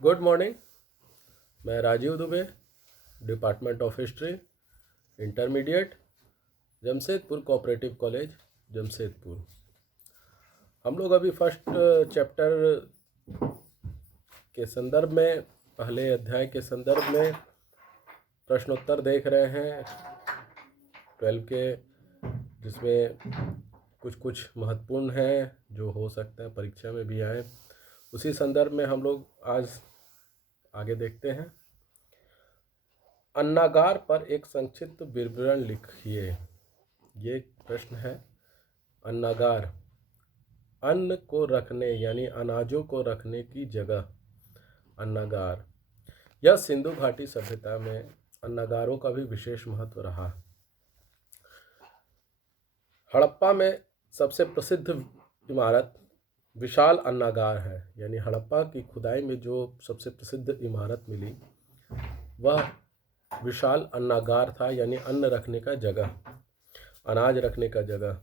Good morning. मैं Rajeev Dubey, department of history, intermediate, Jamshedpur cooperative college, Jamshedpur. हम लोग अभी फर्स्ट चैप्टर के संदर्भ में, पहले अध्याय के संदर्भ में प्रश्नोत्तर देख रहे हैं 12 के, जिसमें कुछ महत्वपूर्ण हैं जो हो सकता है परीक्षा में भी आए। उसी संदर्भ में हम लोग आज आगे देखते हैं। अन्नागार पर एक संक्षिप्त विवरण लिखिए। ये प्रश्न है। अन्नागार, अन्न को रखने यानी अनाजों को रखने की जगह, अन्नागार। यह सिंधु घाटी सभ्यता में अन्नागारों का भी विशेष महत्व रहा। हड़प्पा में सबसे प्रसिद्ध इमारत विशाल अन्नागार है, यानी हड़प्पा की खुदाई में जो सबसे प्रसिद्ध इमारत मिली वह विशाल अन्नागार था, यानी अन्न रखने का जगह, अनाज रखने का जगह।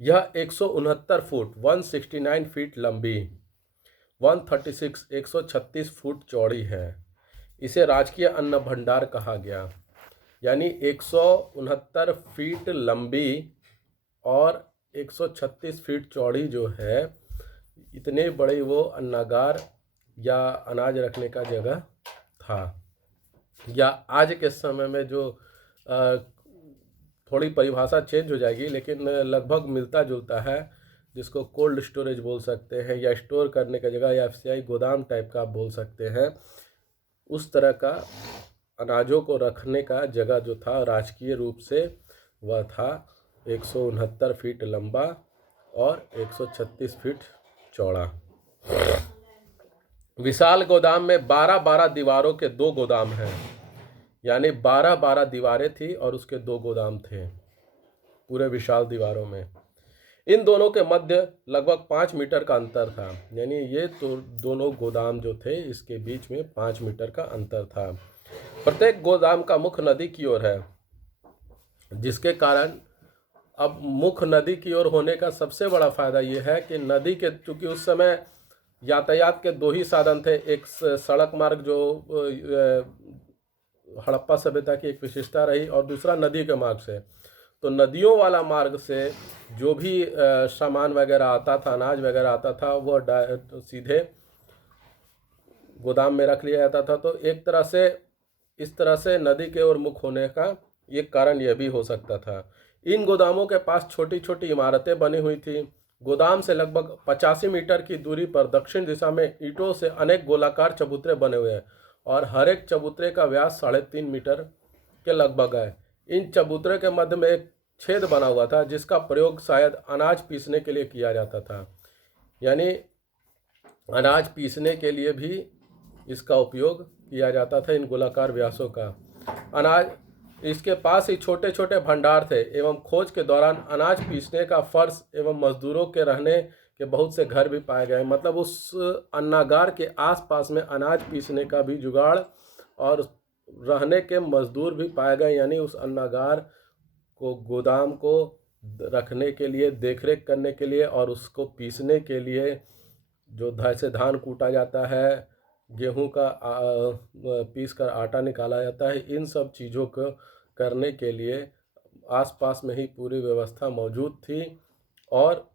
यह 169 फुट 169 फीट लंबी, 136 फुट चौड़ी है। इसे राजकीय अन्न भंडार कहा गया। यानी 169 फीट लंबी और 136 फीट चौड़ी जो है, इतने बड़े वो अन्नागार या अनाज रखने का जगह था। या आज के समय में जो थोड़ी परिभाषा चेंज हो जाएगी, लेकिन लगभग मिलता जुलता है, जिसको कोल्ड स्टोरेज बोल सकते हैं या स्टोर करने का जगह या एफसीआई गोदाम टाइप का आप बोल सकते हैं। उस तरह का अनाजों को रखने का जगह जो था राजकीय रूप से, वह था 169 फीट लंबा और 136 फीट चौड़ा। विशाल गोदाम में 12-12 दीवारों के 2 गोदाम हैं, यानी 12-12 दीवारें थी और उसके 2 गोदाम थे पूरे विशाल दीवारों में। इन दोनों के मध्य लगभग 5 मीटर का अंतर था, यानी ये तो दोनों गोदाम जो थे इसके बीच में 5 मीटर का अंतर था। प्रत्येक गोदाम का मुख नदी की ओर है, जिसके कारण अब मुख नदी की ओर होने का सबसे बड़ा फायदा ये है कि नदी के, चूँकि उस समय यातायात के 2 ही साधन थे, एक सड़क मार्ग जो हड़प्पा सभ्यता की एक विशेषता रही, और दूसरा नदी के मार्ग से। तो नदियों वाला मार्ग से जो भी सामान वगैरह आता था, अनाज वगैरह आता था, वह सीधे गोदाम में रख लिया जाता था। तो एक तरह से, इस तरह से नदी के ओर मुख होने का एक कारण यह भी हो सकता था। इन गोदामों के पास छोटी छोटी इमारतें बनी हुई थी। गोदाम से लगभग 85 मीटर की दूरी पर दक्षिण दिशा में ईंटों से अनेक गोलाकार चबूतरे बने हुए हैं, और हर एक चबूतरे का व्यास 3.5 मीटर के लगभग है। इन चबूतरे के मध्य में एक छेद बना हुआ था, जिसका प्रयोग शायद अनाज पीसने के लिए किया जाता था। यानी अनाज पीसने के लिए भी इसका उपयोग किया जाता था, इन गोलाकार व्यासों का। अनाज, इसके पास ही छोटे छोटे भंडार थे, एवं खोज के दौरान अनाज पीसने का फर्श एवं मजदूरों के रहने के बहुत से घर भी पाए गए। मतलब उस अन्नागार के आसपास में अनाज पीसने का भी जुगाड़ और रहने के मजदूर भी पाए गए। यानी उस अन्नागार को, गोदाम को रखने के लिए, देखरेख करने के लिए और उसको पीसने के लिए, जो से धान कूटा जाता है, गेहूं का पीस कर आटा निकाला जाता है, इन सब चीज़ों को करने के लिए आसपास में ही पूरी व्यवस्था मौजूद थी। और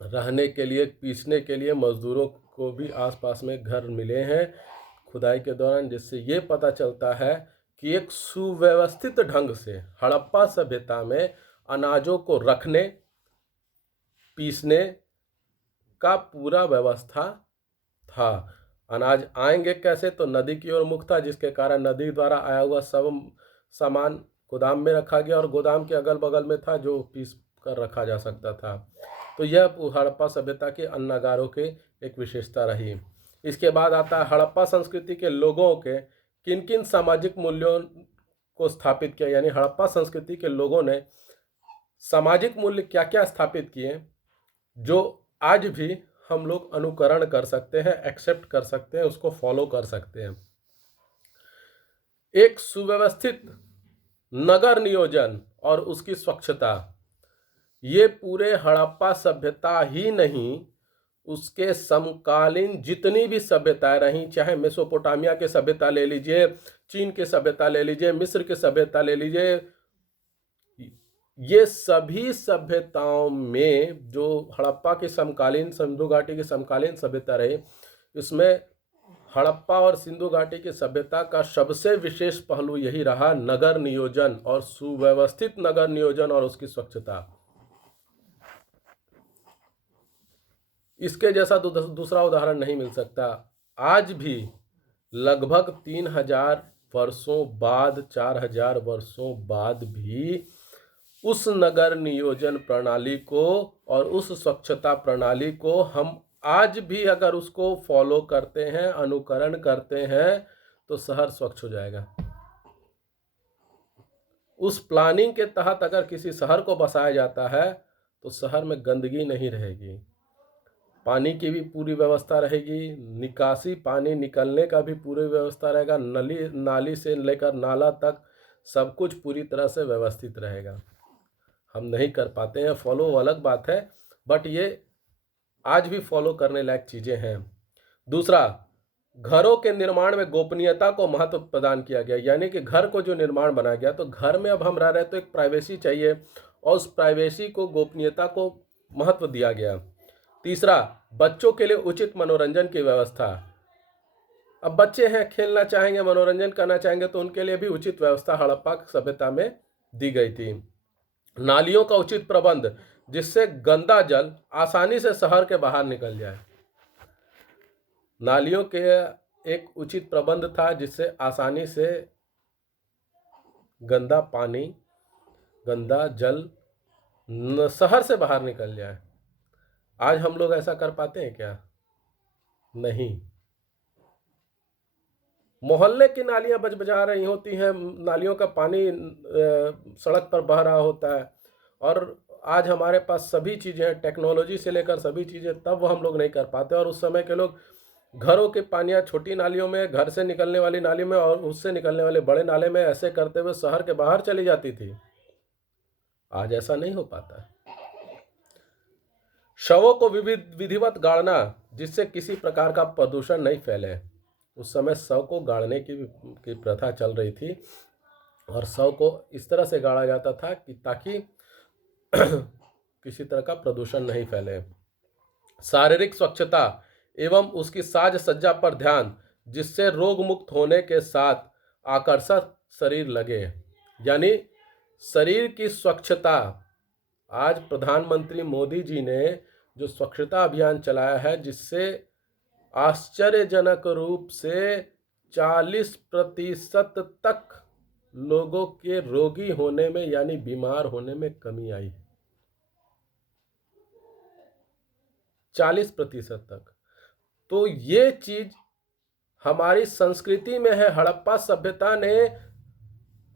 रहने के लिए, पीसने के लिए मजदूरों को भी आसपास में घर मिले हैं खुदाई के दौरान, जिससे ये पता चलता है कि एक सुव्यवस्थित ढंग से हड़प्पा सभ्यता में अनाजों को रखने, पीसने का पूरा व्यवस्था था। अनाज आएंगे कैसे? तो नदी की ओर मुख था, जिसके कारण नदी द्वारा आया हुआ सब सामान गोदाम में रखा गया, और गोदाम के अगल बगल में था जो पीस कर रखा जा सकता था। तो यह हड़प्पा सभ्यता के अन्नागारों के एक विशेषता रही। इसके बाद आता है हड़प्पा संस्कृति के लोगों के किन किन सामाजिक मूल्यों को स्थापित किया। यानी हड़प्पा संस्कृति के लोगों ने सामाजिक मूल्य क्या क्या स्थापित किए, जो आज भी हम लोग अनुकरण कर सकते हैं, एक्सेप्ट कर सकते हैं, उसको फॉलो कर सकते हैं। एक सुव्यवस्थित नगर नियोजन और उसकी स्वच्छता, ये पूरे हड़प्पा सभ्यता ही नहीं, उसके समकालीन जितनी भी सभ्यताएं रहीं, चाहे मेसोपोटामिया की सभ्यता ले लीजिए, चीन की सभ्यता ले लीजिए, मिस्र की सभ्यता ले लीजिए, ये सभी सभ्यताओं में जो हड़प्पा की समकालीन, सिंधु घाटी की समकालीन सभ्यता रही, इसमें हड़प्पा और सिंधु घाटी की सभ्यता का सबसे विशेष पहलू यही रहा, नगर नियोजन और सुव्यवस्थित नगर नियोजन और उसकी स्वच्छता। इसके जैसा दूसरा उदाहरण नहीं मिल सकता। आज भी लगभग 3000 वर्षों बाद, 4000 वर्षों बाद भी उस नगर नियोजन प्रणाली को और उस स्वच्छता प्रणाली को हम आज भी अगर उसको फॉलो करते हैं, अनुकरण करते हैं, तो शहर स्वच्छ हो जाएगा। उस प्लानिंग के तहत अगर किसी शहर को बसाया जाता है तो शहर में गंदगी नहीं रहेगी, पानी की भी पूरी व्यवस्था रहेगी, निकासी पानी निकलने का भी पूरी व्यवस्था रहेगा, नाली से लेकर नाला तक सब कुछ पूरी तरह से व्यवस्थित रहेगा। हम नहीं कर पाते हैं फॉलो, वो अलग बात है, बट ये आज भी फॉलो करने लायक चीज़ें हैं। दूसरा, घरों के निर्माण में गोपनीयता को महत्व प्रदान किया गया, यानी कि घर को जो निर्माण बनाया गया, तो घर में अब हम रह रहे तो एक प्राइवेसी चाहिए और उस प्राइवेसी को, गोपनीयता को महत्व दिया गया। तीसरा, बच्चों के लिए उचित मनोरंजन की व्यवस्था। अब बच्चे हैं, खेलना चाहेंगे, मनोरंजन करना चाहेंगे, तो उनके लिए भी उचित व्यवस्था हड़प्पा सभ्यता में दी गई थी। नालियों का उचित प्रबंध, जिससे गंदा जल आसानी से शहर के बाहर निकल जाए। नालियों के एक उचित प्रबंध था जिससे आसानी से गंदा पानी, गंदा जल शहर से बाहर निकल जाए। आज हम लोग ऐसा कर पाते हैं क्या? नहीं। मोहल्ले की नालियां बजा रही होती हैं, नालियों का पानी सड़क पर बह रहा होता है, और आज हमारे पास सभी चीज़ें हैं, टेक्नोलॉजी से लेकर सभी चीज़ें, तब वो हम लोग नहीं कर पाते। और उस समय के लोग घरों के पानियाँ छोटी नालियों में, घर से निकलने वाली नाली में और उससे निकलने वाले बड़े नाले में, ऐसे करते हुए शहर के बाहर चली जाती थी। आज ऐसा नहीं हो पाता। शवों को विधिवत गाड़ना, जिससे किसी प्रकार का प्रदूषण नहीं फैले। उस समय शव को गाड़ने की प्रथा चल रही थी और शव को इस तरह से गाड़ा जाता था कि ताकि किसी तरह का प्रदूषण नहीं फैले। शारीरिक स्वच्छता एवं उसकी साज सज्जा पर ध्यान, जिससे रोग मुक्त होने के साथ आकर्षक शरीर लगे, यानी शरीर की स्वच्छता। आज प्रधानमंत्री मोदी जी ने जो स्वच्छता अभियान चलाया है, जिससे आश्चर्यजनक रूप से 40% तक लोगों के रोगी होने में, यानी बीमार होने में कमी आई है। 40% तक। तो ये चीज हमारी संस्कृति में है। हड़प्पा सभ्यता ने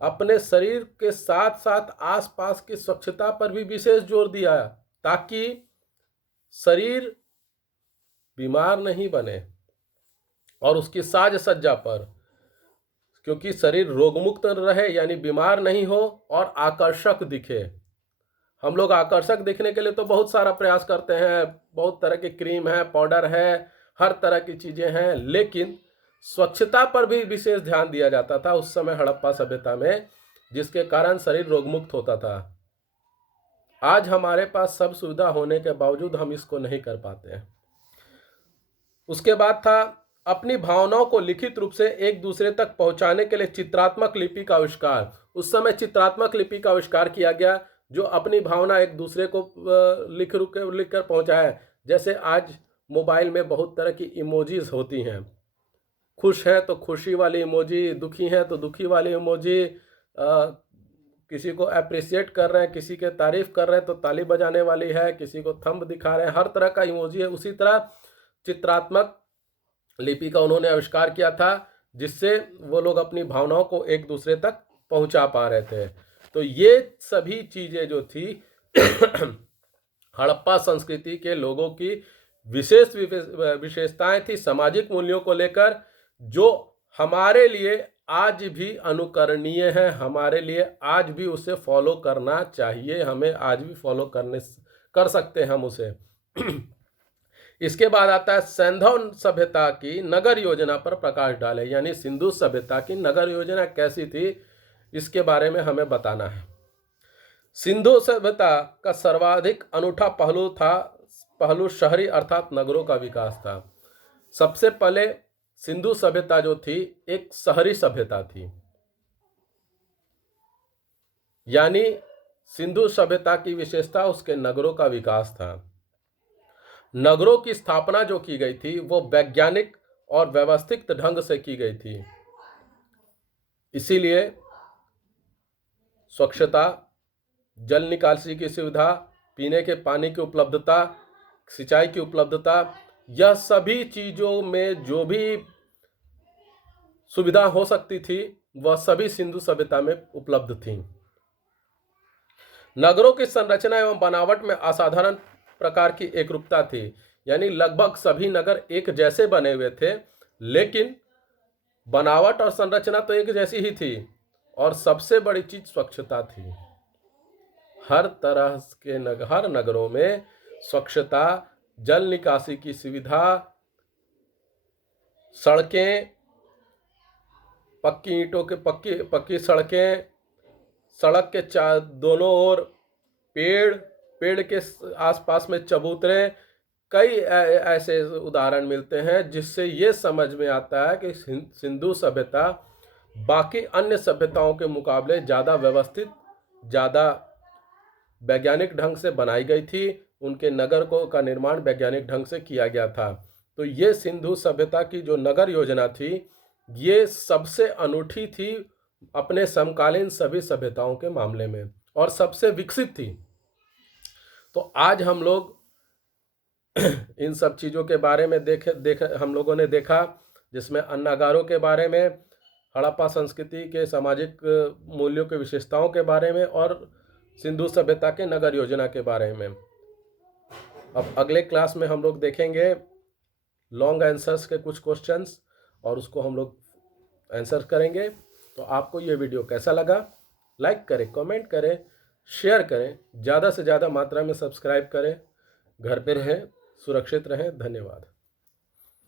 अपने शरीर के साथ साथ आसपास की स्वच्छता पर भी विशेष जोर दिया, ताकि शरीर बीमार नहीं बने, और उसकी साज सज्जा पर, क्योंकि शरीर रोगमुक्त रहे, यानी बीमार नहीं हो और आकर्षक दिखे। हम लोग आकर्षक दिखने के लिए तो बहुत सारा प्रयास करते हैं, बहुत तरह की क्रीम है, पाउडर है, हर तरह की चीज़ें हैं, लेकिन स्वच्छता पर भी विशेष ध्यान दिया जाता था उस समय हड़प्पा सभ्यता में, जिसके कारण शरीर रोगमुक्त होता था। आज हमारे पास सब सुविधा होने के बावजूद हम इसको नहीं कर पाते हैं। उसके बाद था अपनी भावनाओं को लिखित रूप से एक दूसरे तक पहुंचाने के लिए चित्रात्मक लिपि का आविष्कार। उस समय चित्रात्मक लिपि का आविष्कार किया गया, जो अपनी भावना एक दूसरे को लिख कर पहुंचाए। जैसे आज मोबाइल में बहुत तरह की इमोजीज होती हैं, खुश हैं तो खुशी वाली इमोजी, दुखी हैं तो दुखी वाली इमोजी, किसी को अप्रिशिएट कर रहे हैं, किसी के तारीफ कर रहे हैं तो ताली बजाने वाली है, किसी को थंब दिखा रहे हैं, हर तरह का इमोजी है। उसी तरह चित्रात्मक लिपि का उन्होंने आविष्कार किया था, जिससे वो लोग अपनी भावनाओं को एक दूसरे तक पहुंचा पा रहे थे। तो ये सभी चीज़ें जो थी हड़प्पा संस्कृति के लोगों की विशेष विशेषताएं थी सामाजिक मूल्यों को लेकर, जो हमारे लिए आज भी अनुकरणीय है, हमारे लिए आज भी उसे फॉलो करना चाहिए, हमें आज भी फॉलो कर सकते हैं हम उसे। इसके बाद आता है सैंधव सभ्यता की नगर योजना पर प्रकाश डाले, यानी सिंधु सभ्यता की नगर योजना कैसी थी इसके बारे में हमें बताना है। सिंधु सभ्यता का सर्वाधिक अनूठा पहलू शहरी अर्थात नगरों का विकास था। सबसे पहले सिंधु सभ्यता जो थी एक शहरी सभ्यता थी, यानी सिंधु सभ्यता की विशेषता उसके नगरों का विकास था। नगरों की स्थापना जो की गई थी वो वैज्ञानिक और व्यवस्थित ढंग से की गई थी, इसीलिए स्वच्छता, जल निकासी की सुविधा, पीने के पानी की उपलब्धता, सिंचाई की उपलब्धता, यह सभी चीज़ों में जो भी सुविधा हो सकती थी वह सभी सिंधु सभ्यता में उपलब्ध थी। नगरों की संरचना एवं बनावट में असाधारण प्रकार की एकरूपता थी, यानी लगभग सभी नगर एक जैसे बने हुए थे, लेकिन बनावट और संरचना तो एक जैसी ही थी। और सबसे बड़ी चीज स्वच्छता थी। हर तरह के हर नगरों में स्वच्छता, जल निकासी की सुविधा, सड़कें, पक्की ईंटों के पक्की सड़कें, सड़क के दोनों ओर पेड़ के आसपास में चबूतरे, कई ऐसे उदाहरण मिलते हैं जिससे ये समझ में आता है कि सिंधु सभ्यता बाकी अन्य सभ्यताओं के मुकाबले ज़्यादा व्यवस्थित, ज़्यादा वैज्ञानिक ढंग से बनाई गई थी। उनके नगर का निर्माण वैज्ञानिक ढंग से किया गया था। तो ये सिंधु सभ्यता की जो नगर योजना थी ये सबसे अनूठी थी अपने समकालीन सभी सभ्यताओं के मामले में और सबसे विकसित थी। तो आज हम लोग इन सब चीज़ों के बारे में हम लोगों ने देखा, जिसमें अन्नागारों के बारे में, हड़प्पा संस्कृति के सामाजिक मूल्यों के विशेषताओं के बारे में और सिंधु सभ्यता के नगर योजना के बारे में। अब अगले क्लास में हम लोग देखेंगे लॉन्ग आंसर्स के कुछ क्वेश्चंस और उसको हम लोग आंसर करेंगे। तो आपको ये वीडियो कैसा लगा, लाइक करें, कमेंट करें, शेयर करें, ज़्यादा से ज़्यादा मात्रा में सब्सक्राइब करें। घर पे रहें, सुरक्षित रहें। धन्यवाद।